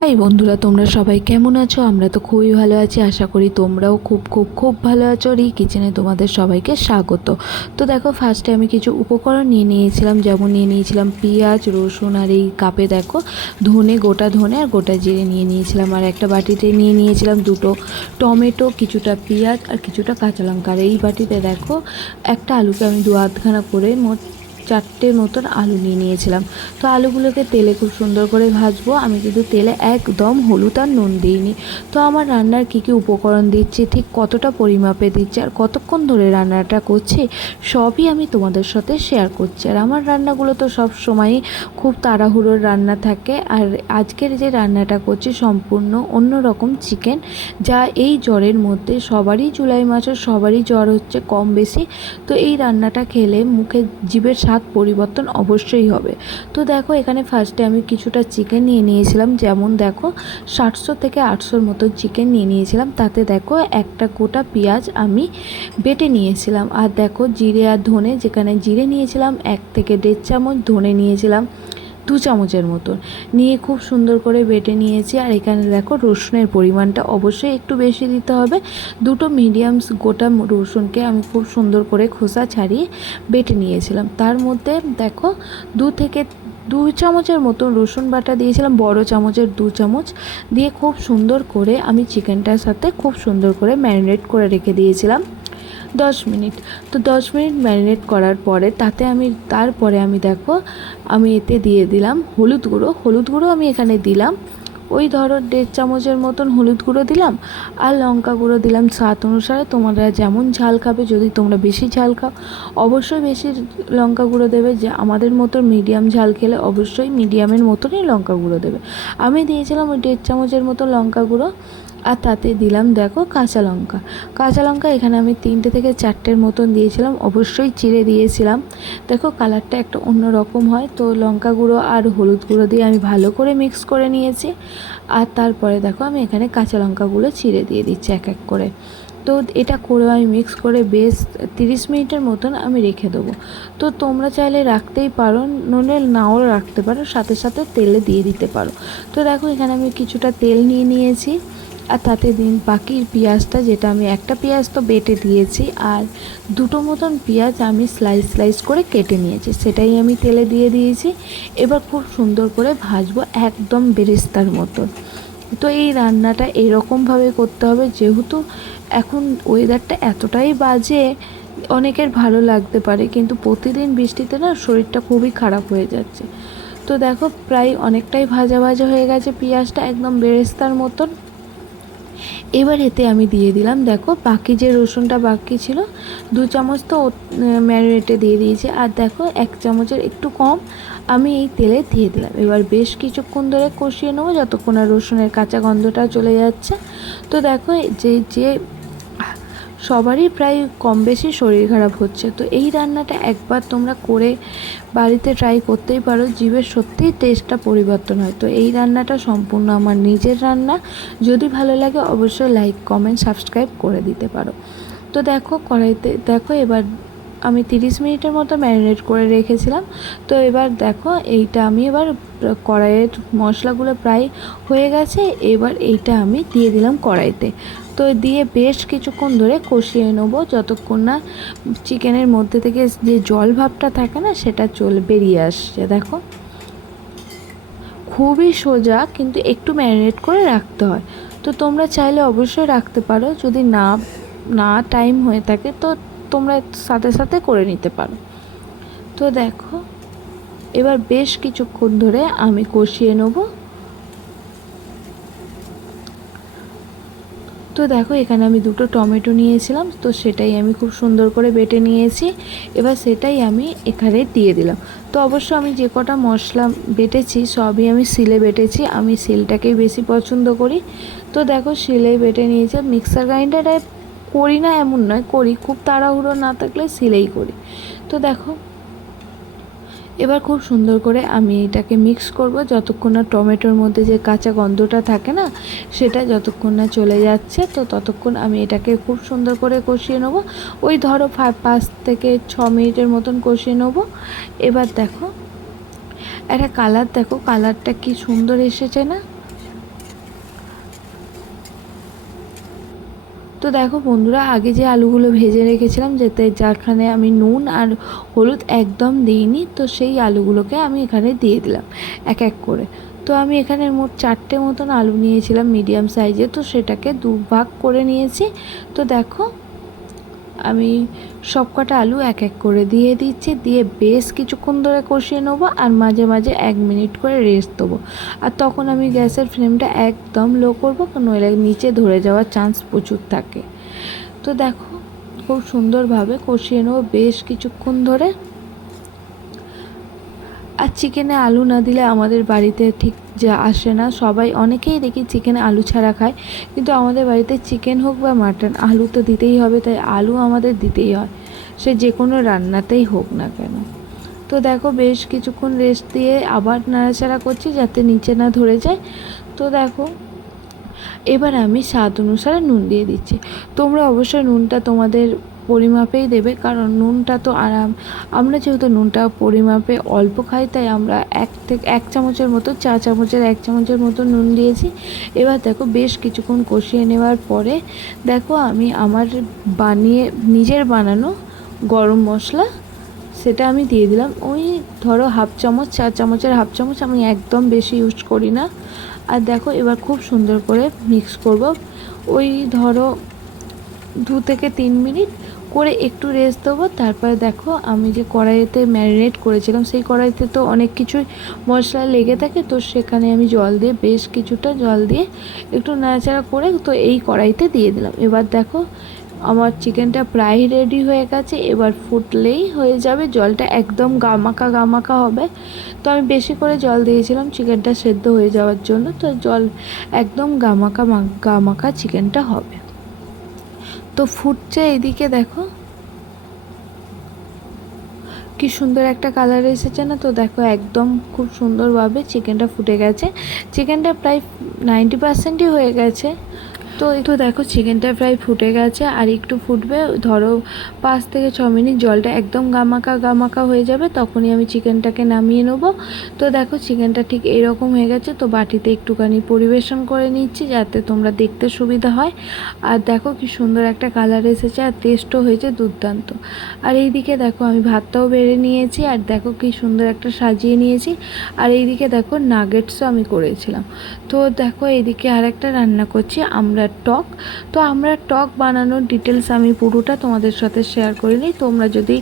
এই বন্ধুরা, তোমরা সবাই কেমন আছো? আমরা তো খুবই ভালো আছি। আশা করি তোমরাও খুব খুব খুব ভালো আছো। এই কিচেনে তোমাদের সবাইকে স্বাগত। তো দেখো ফার্স্টে আমি কিছু উপকরণ নিয়ে নিয়েছিলাম। যেমন নিয়ে নিয়েছিলাম পেঁয়াজ, রসুন আর এই কাপে দেখো, ধনে, গোটা ধনে আর গোটা জিরে নিয়ে নিয়েছিলাম। আর একটা বাটিতে নিয়ে নিয়েছিলাম দুটো টমেটো, কিছুটা পেঁয়াজ আর কিছুটা কাঁচা লঙ্কা। আর এই বাটিতে দেখো, একটা আলুকে আমি দু আধখানা করে মোট চারটে মতন আলু নিয়ে নিয়েছিলাম। তো আলুগুলোকে তেলে খুব সুন্দর করে ভাজবো। আমি কিন্তু তেলে একদম হলুদ আর নুন দিইনি। তো আমার রান্নার কী কী উপকরণ দিচ্ছি, ঠিক কতটা পরিমাপে দিচ্ছি আর কতক্ষণ ধরে রান্নাটা করছি, সবই আমি তোমাদের সাথে শেয়ার করছি। আর আমার রান্নাগুলো তো সব সময়ই খুব তাড়াহুড়োর রান্না থাকে। আর আজকের যে রান্নাটা করছি সম্পূর্ণ অন্য রকম চিকেন, যা এই জ্বরের মধ্যে সবারই জুলাই মাসের সবারই জ্বর হচ্ছে কম বেশি। তো এই রান্নাটা খেলে মুখে জীবের স্বাদ পরিবর্তন অবশ্যই হবে। তো দেখো, এখানে ফার্স্টে আমি কিছুটা চিকেন নিয়ে নিয়েছিলাম। যেমন দেখো, সাতশো থেকে আটশোর মতো চিকেন নিয়ে নিয়েছিলাম। তাতে দেখো, একটা গোটা পেঁয়াজ আমি বেটে নিয়েছিলাম। আর দেখো, জিরে আর ধনে, যেখানে জিরে নিয়েছিলাম, এক থেকে দেড় চামচ ধনে নিয়েছিলাম। দু চামচের মতন। নিয়ে খুব সুন্দর করে বেটে নিয়েছি। আর এখানে দেখো রসুনের পরিমাণটা অবশ্যই একটু বেশি দিতে হবে। দুটো মিডিয়াম গোটা রসুনকে আমি খুব সুন্দর করে খোসা ছাড়িয়ে বেটে নিয়েছিলাম। তার মধ্যে দেখো দু থেকে দু চামচের মতন রসুন বাটা দিয়েছিলাম, বড় চামচের দু চামচ। দিয়ে খুব সুন্দর করে আমি চিকেনটার সাথে খুব সুন্দর করে ম্যারিনেট করে রেখে দিয়েছিলাম। দশ মিনিট। তো দশ মিনিট ম্যারিনেট করার পরে তাতে আমি, তারপরে আমি দেখো, আমি এতে দিয়ে দিলাম হলুদ গুঁড়ো। হলুদ গুঁড়ো আমি এখানে দিলাম। ওই ধরো দেড় চামচের মতন হলুদ গুঁড়ো দিলাম আর লঙ্কা গুঁড়ো দিলাম স্বাদ অনুসারে। তোমরা যেমন ঝাল খাবে, যদি তোমরা বেশি ঝাল খাও। অবশ্যই বেশি লঙ্কা গুঁড়ো দেবে যে আমাদের মতো মিডিয়াম ঝাল খেলে অবশ্যই মিডিয়ামের মতনই লঙ্কা গুঁড়ো দেবে। আমি দিয়েছিলাম ওই দেড় চামচের মতো লঙ্কা গুঁড়ো। আর তাতে দিলাম দেখো কাঁচা লঙ্কা। কাঁচা লঙ্কা এখানে আমি তিনটে থেকে চারটের মতন দিয়েছিলাম, অবশ্যই চিড়ে দিয়েছিলাম। দেখো কালারটা একটা অন্য রকম হয়, তো লঙ্কা গুঁড়ো আর হলুদ গুঁড়ো দিয়ে আমি ভালো করে মিক্স করে নিয়েছি। আর তারপরে দেখো আমি এখানে কাঁচা লঙ্কাগুলো চিড়ে দিয়ে দিচ্ছি এক এক করে। তো এটা করে আমি মিক্স করে বেশ তিরিশ মিনিটের মতন আমি রেখে দেবো। তো তোমরা চাইলে রাখতেই পারো নলে নাও রাখতে পারো, সাথে সাথে তেলে দিয়ে দিতে পারো। তো দেখো এখানে আমি কিছুটা তেল নিয়ে নিয়েছি। আর তাতে দিন বাকির পেঁয়াজটা যেটা আমি একটা পেঁয়াজ তো বেটে দিয়েছি, আর দুটো মতন পেঁয়াজ আমি স্লাইস স্লাইস করে কেটে নিয়েছি, সেটাই আমি তেলে দিয়ে দিয়েছি। এবার খুব সুন্দর করে ভাজবো একদম বেরেস্তার মতো। তো এই রান্নাটা এরকমভাবে করতে হবে, যেহেতু এখন ওয়েদারটা এতটাই বাজে, অনেকের ভালো লাগতে পারে, কিন্তু প্রতিদিন বৃষ্টিতে না শরীরটা খুবই খারাপ হয়ে যাচ্ছে। তো দেখো প্রায় অনেকটাই ভাজা ভাজা হয়ে গেছে পেঁয়াজটা, একদম বেরেস্তার মতন। এবার এতে আমি দিয়ে দিলাম, দেখো, বাকি যে রসুনটা বাকি ছিল, দু চামচ তো ম্যারিনেটে দিয়ে দিয়েছি, আর দেখো, এক চামচের একটু কম আমি এই তেলে দিয়ে দিলাম। এবার বেশ কিছুক্ষণ ধরে কষিয়ে নেব, যতক্ষণ আর রসুনের কাঁচা গন্ধটা চলে যাচ্ছে। তো দেখো যে যে সবারই প্রায় কম বেশি শরীর খারাপ হচ্ছে। তো এই রান্নাটা একবার তোমরা করে বাড়িতে ট্রাই করতেই পারো জীবের সত্যিই টেস্টটা পরিবর্তন হয়। তো এই রান্নাটা সম্পূর্ণ আমার নিজের রান্না। যদি ভালো লাগে অবশ্যই লাইক কমেন্ট সাবস্ক্রাইব করে দিতে পারো। তো দেখো কড়াইতে, দেখো এবার আমি তিরিশ মিনিটের মতো ম্যারিনেট করে রেখেছিলাম। তো এবার দেখো এইটা আমি এবার কড়াইয়ের মশলাগুলো প্রায় হয়ে গেছে। এবার এইটা আমি দিয়ে দিলাম কড়াইতে। তো দিয়ে বেশ কিছুক্ষণ ধরে কষিয়ে নেব। যতক্ষণ না চিকেনের মধ্যে থেকে যে জল ভাবটা থাকে না, সেটা চল বেরিয়ে আসছে, দেখো। খুবই সোজা, কিন্তু একটু ম্যারিনেট করে রাখতে হয়। তো তোমরা চাইলে অবশ্যই রাখতে পারো, যদি না না টাইম হয়ে থাকে, তো তোমরা সাথে সাথে করে নিতে পারো। তো দেখো, এবার বেশ কিছুক্ষণ ধরে আমি কষিয়ে নেব। তো দেখো, এখানে আমি দুটো টমেটো নিয়েছিলাম, তো সেটাই আমি খুব সুন্দর করে বেটে নিয়েছি। এবার সেটাই আমি এখানে দিয়ে দিলাম। তো অবশ্য আমি যে কটা মশলা বেটেছি, সবই আমি সিলে বেটেছি। আমি সিলটাকেই বেশি পছন্দ করি। তো দেখো সিলেই বেটে নিয়েছি। মিক্সার গ্রাইন্ডারে করি না এমন নয়, করি। খুব তাড়াহুড়ো না থাকলে সিলেই করি। তো দেখো এবার খুব সুন্দর করে আমি এটাকে মিক্স করব। যতক্ষণ না টমেটোর মধ্যে যে কাঁচা গন্ধটা থাকে না, সেটা যতক্ষণ না চলে যাচ্ছে, তো ততক্ষণ আমি এটাকে খুব সুন্দর করে কষিয়ে নেব। ওই ধরো ফাইভ পাঁচ থেকে ছ মিনিটের মতন কষিয়ে নেব। এবার দেখো, একটা কালার দেখো কালারটা কি সুন্দর এসেছে না? তো দেখো বন্ধুরা, আগে যে আলুগুলো ভেজে রেখেছিলাম, যেতে যেখানে আমি নুন আর হলুদ একদম দিইনি, তো সেই আলুগুলোকে আমি এখানে দিয়ে দিলাম এক এক করে। তো আমি এখানে মোট চারটে মতন আলু নিয়েছিলাম মিডিয়াম সাইজে, তো সেটাকে দু ভাগ করে নিয়েছি। তো দেখো আমি সবকটা আলু এক এক করে দিয়ে দিচ্ছি, দিয়ে বেশ কিছুক্ষণ ধরে কষিয়ে নেব আর মাঝে মাঝে এক মিনিট করে রেস্ট দেবো। আর তখন আমি গ্যাসের ফ্লেমটা একদম লো করব, নইলে নিচে ধরে যাওয়ার চান্স প্রচুর থাকে। তো দেখো, খুব সুন্দরভাবে কষিয়ে নেব বেশ কিছুক্ষণ ধরে। আর চিকেনে আলু না দিলে আমাদের বাড়িতে ঠিক যা আসে না। সবাই অনেকেই দেখি চিকেনে আলু ছাড়া খায়, কিন্তু আমাদের বাড়িতে চিকেন হোক বা মাটন, আলু তো দিতেই হবে, তাই আলু আমাদের দিতেই হয়। সে যে কোনো রান্নাতেই হোক না কেন। তো দেখো বেশ কিছুক্ষণ রেস্ট দিয়ে আবার নাড়াচাড়া করছি যাতে নিচে না ধরে যায়। তো দেখো, এবার আমি স্বাদ অনুসারে নুন দিয়ে দিচ্ছি। তোমরা অবশ্যই নুনটা তোমাদের পরিমাপেই দেবে, কারণ নুনটা তো আরাম। আমরা যেহেতু নুনটা পরিমাপে অল্প খাই, তাই আমরা এক থেকে এক চামচের মতো, চা চামচের এক চামচের মতো নুন দিয়েছি। এবার দেখো বেশ কিছুক্ষণ কষিয়ে নেওয়ার পরে, দেখো আমি আমার বানিয়ে, নিজের বানানো গরম মশলা, সেটা আমি দিয়ে দিলাম। ওই ধরো হাফ চামচ চা চামচের হাফ চামচ আমি একদম বেশি ইউজ করি না। আর দেখো এবার খুব সুন্দর করে মিক্স করব। ওই ধরো দু থেকে তিন মিনিট করে একটু রেস্ট দেবো। তারপরে দেখো আমি যে কড়াইতে ম্যারিনেট করেছিলাম, সেই কড়াইতে তো অনেক কিছুই মশলা লেগে থাকে, তো সেখানে আমি জল দিয়ে বেশ কিছুটা জল দিয়ে একটু নাড়াচাড়া করে তো এই কড়াইতে দিয়ে দিলাম। এবার দেখো আমার চিকেনটা প্রায় রেডি হয়ে গেছে, এবার ফুটলেই হয়ে যাবে, জলটা একদম গামাকা গামাকা হবে। তো আমি বেশি করে জল দিয়েছিলাম চিকেনটা সেদ্ধ হয়ে যাওয়ার জন্য, তো জল একদম গামাকা গামাকা চিকেনটা হবে। তো ফুটছে এদিকে দেখো। কি সুন্দর একটা কালার এসেছে না? তো দেখো একদম খুব সুন্দরভাবে চিকেনটা ফুটে গেছে। চিকেনটা প্রায় নাইনটি পার্সেন্টই হয়ে গেছে। তো একটু দেখো চিকেনটা প্রায় ফুটে গেছে, আর একটু ফুটবে, ধরো পাঁচ থেকে ছ মিনিট জলটা একদম গামাকা গামাকা হয়ে যাবে, তখনই আমি চিকেনটাকে নামিয়ে নেব। তো দেখো চিকেনটা ঠিক এরকম হয়ে গেছে, তো বাটিতে একটুখানি পরিবেশন করে নিচ্ছি যাতে তোমরা দেখতে সুবিধা হয়। আর দেখো কি সুন্দর একটা কালার এসেছে, আর টেস্টও হয়েছে দুর্দান্ত। আর এইদিকে দেখো আমি ভাতটাও বেড়ে নিয়েছি, আর দেখো কি সুন্দর একটা সাজিয়ে নিয়েছি। আর এইদিকে দেখো নাগেটসও আমি করেছিলাম। তো দেখো এইদিকে আর একটা রান্না করছি, আমরা টক। তো আমরা টক বানানোর ডিটেলস আমি পুরোটা তোমাদের সাথে শেয়ার করে নিই। তোমরা যদি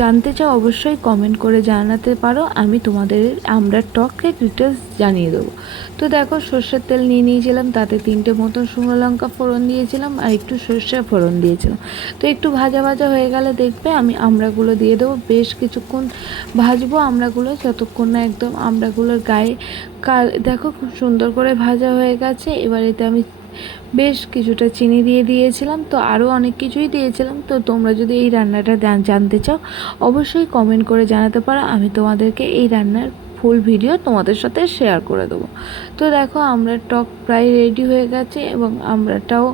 জানতে চাও, অবশ্যই কমেন্ট করে জানাতে পারো। আমি তোমাদের, আমরা টকের ডিটেলস জানিয়ে দেবো। তো দেখো, সর্ষের তেল নিয়ে নিয়েছিলাম, তাতে তিনটে মতন শুকনো লঙ্কা ফোড়ন দিয়েছিলাম আর একটু সর্ষে ফোড়ন দিয়েছিলাম। তো একটু ভাজা ভাজা হয়ে গেলে দেখবে আমি আমড়াগুলো দিয়ে দেবো। বেশ কিছুক্ষণ ভাজবো আমড়াগুলো, যতক্ষণ না একদম আমড়াগুলোর গায়ে কাল দেখো, খুব সুন্দর করে ভাজা হয়ে গেছে। এবার এতে আমি বেশ কিছুটা চিনি দিয়ে দিয়েছিলাম, তো আরও অনেক কিছুই দিয়েছিলাম। তো তোমরা যদি এই রান্নাটা জানতে চাও, অবশ্যই কমেন্ট করে জানাতে পারো। আমি তোমাদেরকে এই রান্নার ফুল ভিডিও তোমাদের সাথে শেয়ার করে দেবো। তো দেখো, আমরা টক প্রায় রেডি হয়ে গেছে এবং আমরাটাও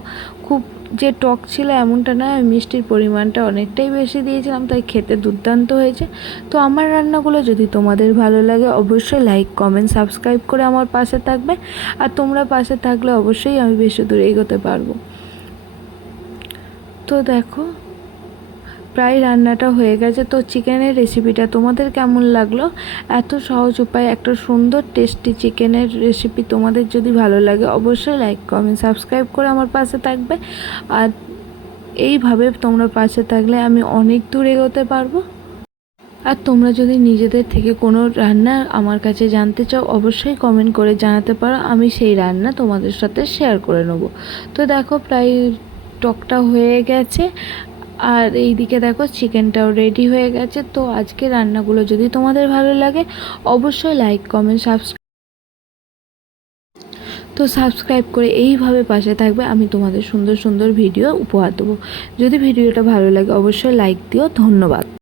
খুব যে টক ছিল এমনটা নয় মিষ্টির পরিমাণটা অনেকটাই বেশি দিয়েছিলাম, তাই খেতে দুর্দান্ত হয়েছে। তো আমার রান্নাগুলো যদি তোমাদের ভালো লাগে, অবশ্যই লাইক কমেন্ট সাবস্ক্রাইব করে আমার পাশে থাকবে। আর তোমরা পাশে থাকলে অবশ্যই আমি বেশি দূর এগোতে পারব। তো দেখো প্রায় রান্নাটা হয়ে গেছে। তো চিকেনের রেসিপিটা তোমাদের কেমন লাগল? এত সহজ উপায় একটা সুন্দর টেস্টি চিকেনের রেসিপি তোমাদের যদি ভালো লাগে, অবশ্যই লাইক কমেন্ট সাবস্ক্রাইব করে আমার পাশে থাকবে। আর এইভাবে তোমরা পাশে থাকলে আমি অনেক দূর এগোতে পারব। আর তোমরা যদি নিজেদের থেকে কোনো রান্না আমার কাছে জানতে চাও, অবশ্যই কমেন্ট করে জানাতে পারো। আমি সেই রান্না তোমাদের সাথে শেয়ার করে নেব। তো দেখো প্রায় টকটা হয়ে গেছে। আর এই দিকে দেখো চিকেনটাও রেডি হয়ে গেছে। তো আজকে রান্নাগুলো যদি তোমাদের ভালো লাগে, অবশ্যই লাইক কমেন্ট সাবস্ক্রাইব তো সাবস্ক্রাইব করে এইভাবে পাশে থাকবে, আমি তোমাদের সুন্দর সুন্দর ভিডিও উপহার দেবো। যদি ভিডিওটা ভালো লাগে, অবশ্যই লাইক দিও। ধন্যবাদ।